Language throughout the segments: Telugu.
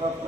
look up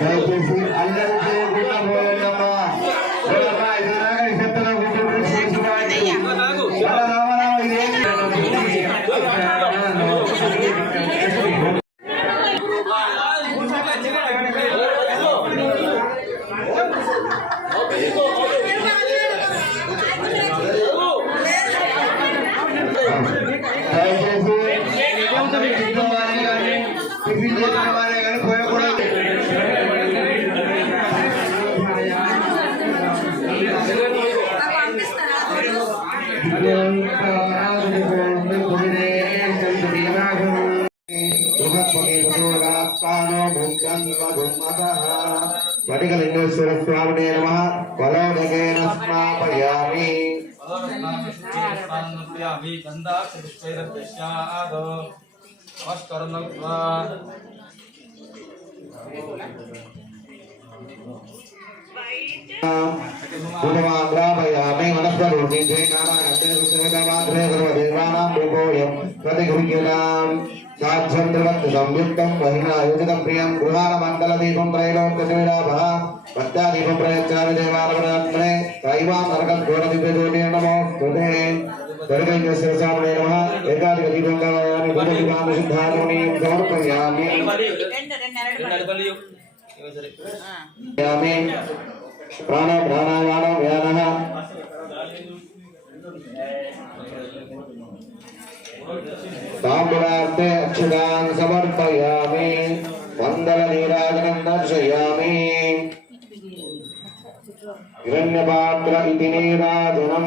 దయచేసి అందరూ దేవుడికి నమో నమః. వడికలింగేశ్వర స్వామినే నమ వలోదకేన స్నాపయామి భూతమాగ్రాపయామి बुधमाग्रापयामि वनस्परोमि द्वे कामागते सुसृतमात्रे सर्वदेवानां रूपोऽयं प्रतिगृह्यतां साक्षन्द्रवत् संयुक्तं महिनायोजितं प्रियं गृहारमण्डलदीपं त्रैलोक्यसेविराभः भक्त्यादीपं प्रयच्छामि देवानवरत्ने त्रैवां नरकं घोरदिव्यज्योतिः नमो स्तुते सर्वज्ञस्य सामने नमः एकाधिकदीपं कामयामि बुधदिवां सिद्धानुनीं समर्पयामि यामि ప్రాణ ప్రాణాయామ వ్యాన తాంబూలార్తే అక్షదాన్ సమర్పయామి. వందల నీరాజనం దర్శయామి హిరణ్యపాత్ర ఇది నీరాజనం.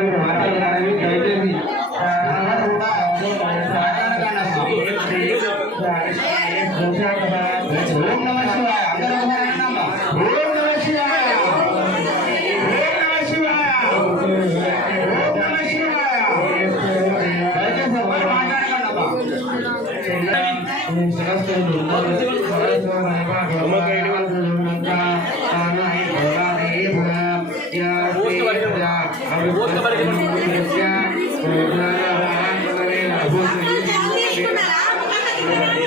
మీరు మాట్లాడాలని దయచేసి ఓం నమ శివాయ సరస్వతి నమః శివాయ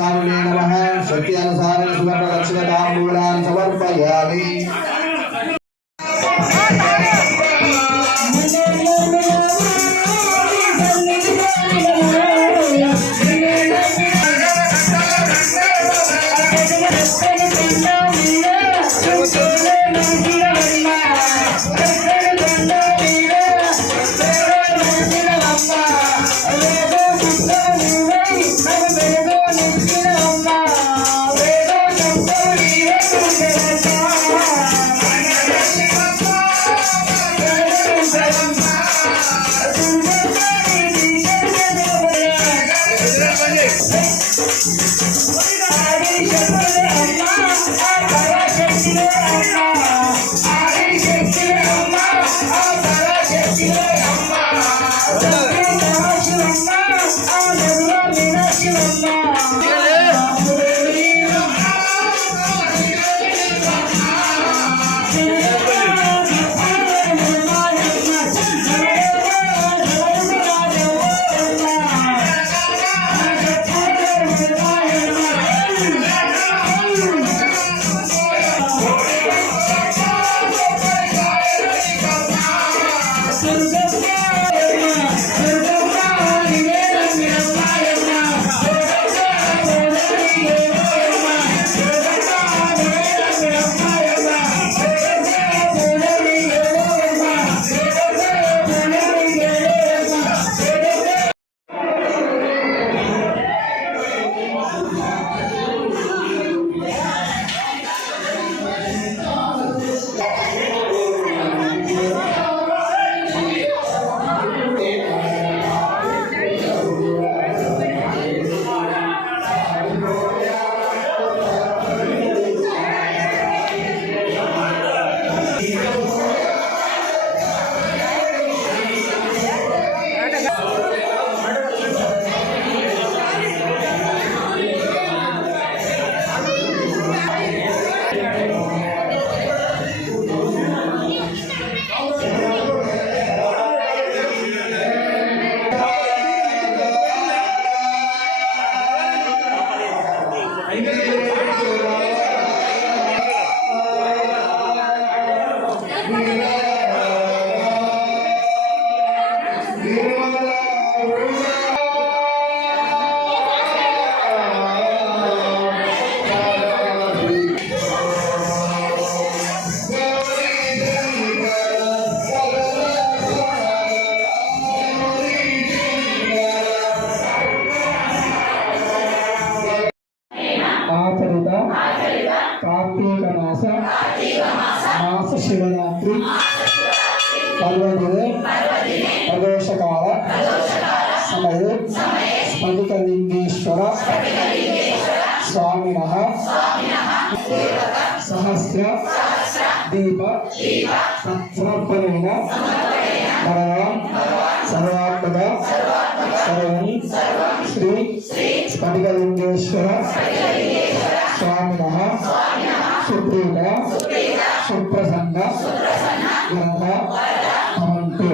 స్వామినే నమ. శక్తి అనుసారం సువర్ణ లక్ష్మ తాంబూలాన్ని సమర్పయామి. Yeah. మహాశివరాత్రి. పర్వదినే. ప్రదోషకాల. సమయే. స్ఫటికలింగేశ్వర స్వామిన సహస్ర. దీప. సమర్పణేన. భగవాన్. సర్వాత్మక. సర్వని శ్రీ. స్ఫటికలింగేశ్వర స్వామిన సుప్రీత సుప్రసన్న గ్రంథ భవంతు